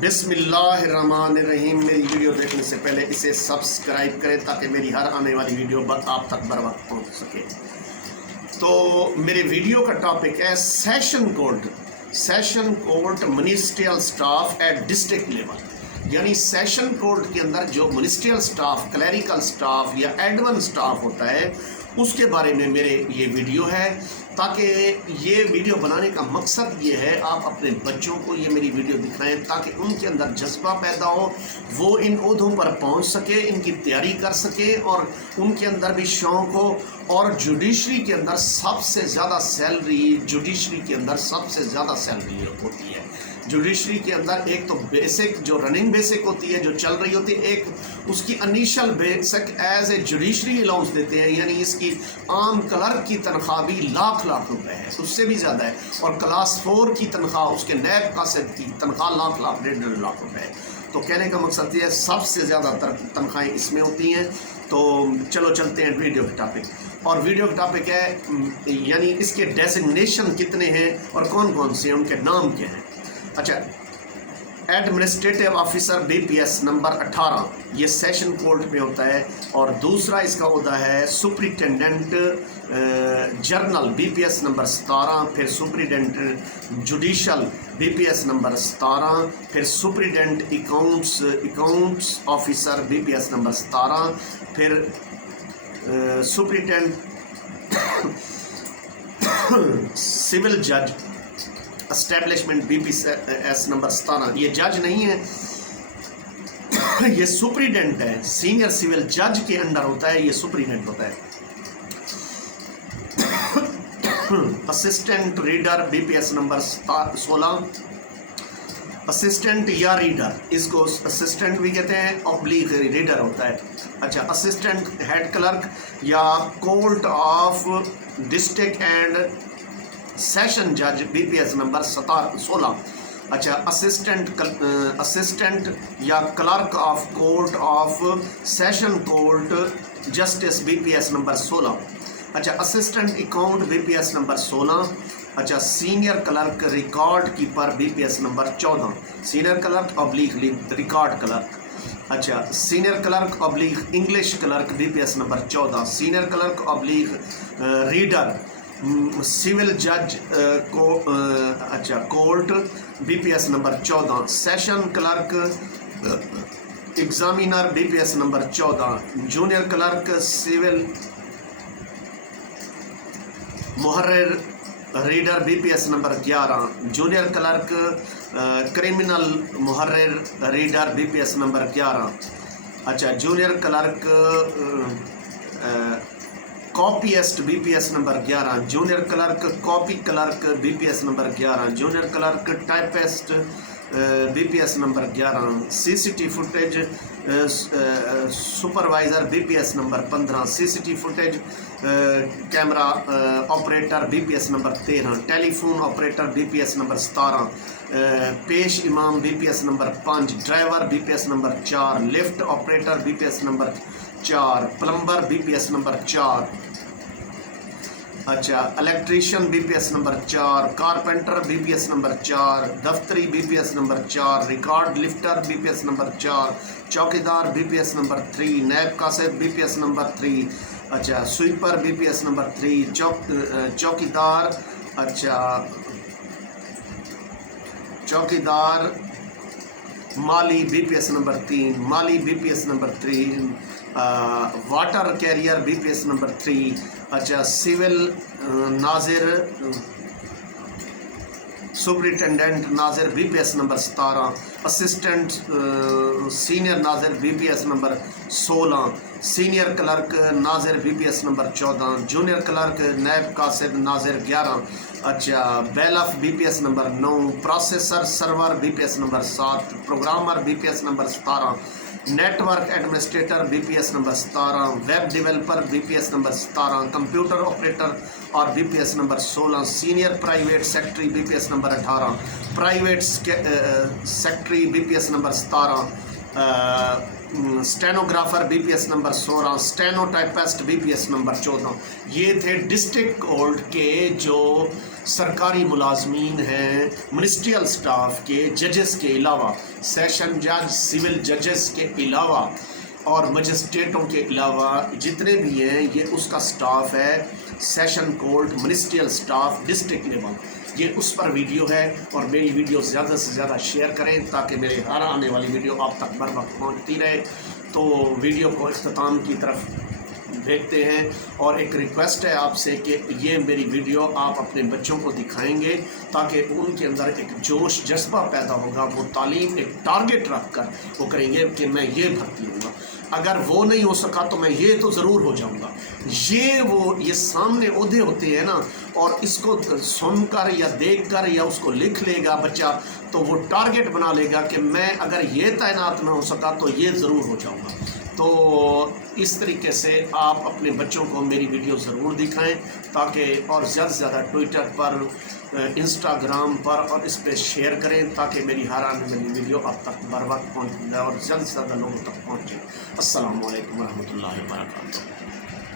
بسم اللہ الرحمن الرحیم۔ میری ویڈیو دیکھنے سے پہلے اسے سبسکرائب کریں تاکہ میری ہر آنے والی ویڈیو آپ تک بر وقت پہنچ سکے۔ تو میرے ویڈیو کا ٹاپک ہے session court ministerial staff at district level, یعنی سیشن کورٹ کے اندر جو منسٹریل سٹاف، کلیریکل سٹاف یا ایڈمن سٹاف ہوتا ہے اس کے بارے میں میرے یہ ویڈیو ہے، تاکہ یہ ویڈیو بنانے کا مقصد یہ ہے آپ اپنے بچوں کو یہ میری ویڈیو دکھائیں تاکہ ان کے اندر جذبہ پیدا ہو، وہ ان عہدوں پر پہنچ سکے، ان کی تیاری کر سکے اور ان کے اندر بھی شوق ہو۔ اور جوڈیشری کے اندر سب سے زیادہ سیلری ہوتی ہے۔ جوڈیشری کے اندر ایک تو بیسک جو رننگ بیسک ہوتی ہے جو چل رہی ہوتی ہے، ایک اس کی initial basic as a judiciary allowance دیتے ہیں، یعنی اس کی عام کلرک کی تنخواہ بھی لاکھ روپے ہے، اس سے بھی زیادہ ہے، اور کلاس 4 کی تنخواہ، اس کے نیب قاصد کی تنخواہ ڈیڑھ لاکھ روپے ہے۔ تو کہنے کا مقصد یہ ہے سب سے زیادہ تنخواہیں اس میں ہوتی ہیں۔ تو چلو چلتے ہیں ویڈیو کے ٹاپک، اور ویڈیو کا ٹاپک ہے یعنی اس کے ڈیزگنیشن کتنے ہیں اور کون کون سے ہیں، ان کے نام کیا ہیں۔ اچھا، administrative officer B P S number 18 یہ سیشن کورٹ میں ہوتا ہے، اور دوسرا اس کا عہدہ ہے superintendent general B P S number 17، پھر superintendent judicial B P S number 17، پھر superintendent accounts officer B P S number 17، پھر سپرنٹینڈنٹ سول جج establishment B P S number 17۔ یہ جج نہیں ہے، یہ سپرنٹینڈنٹ ہے، سینئر سول جج کے انڈر ہوتا ہے، یہ سپرنٹینڈنٹ ہوتا ہے۔ Assistant reader B P S number 16، assistant یا ریڈر، اس کو اسسٹنٹ بھی کہتے ہیں، اوبلیک ریڈر ہوتا ہے۔ اچھا، اسسٹنٹ ہیڈ کلرک یا court of district and session جج بی پی ایس نمبر 16۔ اچھا، اسسٹنٹ یا clerk of court of session court justice B P S number 16۔ اچھا، assistant account B P S number 16۔ اچھا، senior clerk record keeper B P S number 14، senior clerk oblique record clerk. اچھا، senior clerk oblique English clerk B P S number 14، senior clerk oblique reader civil جج کو اچھا court B P S number 14، session clerk examiner B P S number 14، junior clerk civil محرر reader B P S number 11، junior clerk criminal محرر reader B P S number 11۔ اچھا، junior clerk copyist B P S number 11، junior clerk copy clerk B P S number 11، junior clerk typist B P S number 11، C C T footage supervisor B P S number 15، C C T footage camera operator B P S number 13، telephone operator B P S number 17، پیش امام B P S number 5، driver B P S number 4، lift operator B P S number 4، plumber B P S number 4۔ اچھا، electrician B P S number 4، carpenter B P S number 4، دفتری B P S number 4، record lifter B P S number 4، چوکیدار B P S number 3، نیب قاصد B P S number 3۔ اچھا، sweeper B P S number 3، چوکیدار اچھا چوکیدار مالی B P S number 3، مالی B P S number 3، water carrier B P S number 3۔ اچھا، سول ناظر سپرنٹینڈنٹ ناظر B P S number 17، assistant senior ناظر B P S number 16، senior clerk ناظر B P S number 14، junior clerk نیب قاصد ناظر 11۔ اچھا، bailiff B P S number 9، processor server B P S number 7، programmer B P S number 17، network administrator B P S number 17، web developer B P S number 17، computer operator اور B P S number 16، senior private secretary B P S number 18، private secretary B P S number 17، stenographer be P S number 16، steno typist B P S number 14۔ یہ تھے district court کے جو سرکاری ملازمین ہیں، ministerial staff کے، ججز کے علاوہ، سیشن جج، سول ججز کے علاوہ اور مجسٹریٹوں کے علاوہ جتنے بھی ہیں یہ اس کا سٹاف ہے، session court, ministerial staff, district level, یہ اس پر ویڈیو ہے۔ اور میری ویڈیو زیادہ سے زیادہ شیئر کریں تاکہ میرے ہر آنے والی ویڈیو آپ تک بر وقت پہنچتی رہے۔ تو ویڈیو کو اختتام کی طرف بھیجتے ہیں اور ایک ریکویسٹ ہے آپ سے کہ یہ میری ویڈیو آپ اپنے بچوں کو دکھائیں گے تاکہ ان کے اندر ایک جوش جذبہ پیدا ہوگا، وہ تعلیم ایک ٹارگٹ رکھ کر وہ کریں گے کہ میں یہ بھرتی ہوں گا، اگر وہ نہیں ہو سکا تو میں یہ تو ضرور ہو جاؤں گا۔ یہ سامنے عہدے ہوتے ہیں نا، اور اس کو سن کر یا دیکھ کر یا اس کو لکھ لے گا بچہ تو وہ ٹارگٹ بنا لے گا کہ میں اگر یہ تعینات نہ ہو سکا تو یہ ضرور ہو جاؤں گا۔ تو اس طریقے سے آپ اپنے بچوں کو میری ویڈیو ضرور دکھائیں تاکہ، اور زیادہ سے زیادہ ٹویٹر پر، انسٹاگرام پر اور اس پہ شیئر کریں تاکہ میری ہر آنے والی ویڈیو آپ تک بر وقت پہنچ جائے اور زیادہ سے زیادہ لوگوں تک پہنچے۔ السلام علیکم ورحمۃ اللہ وبرکاتہ۔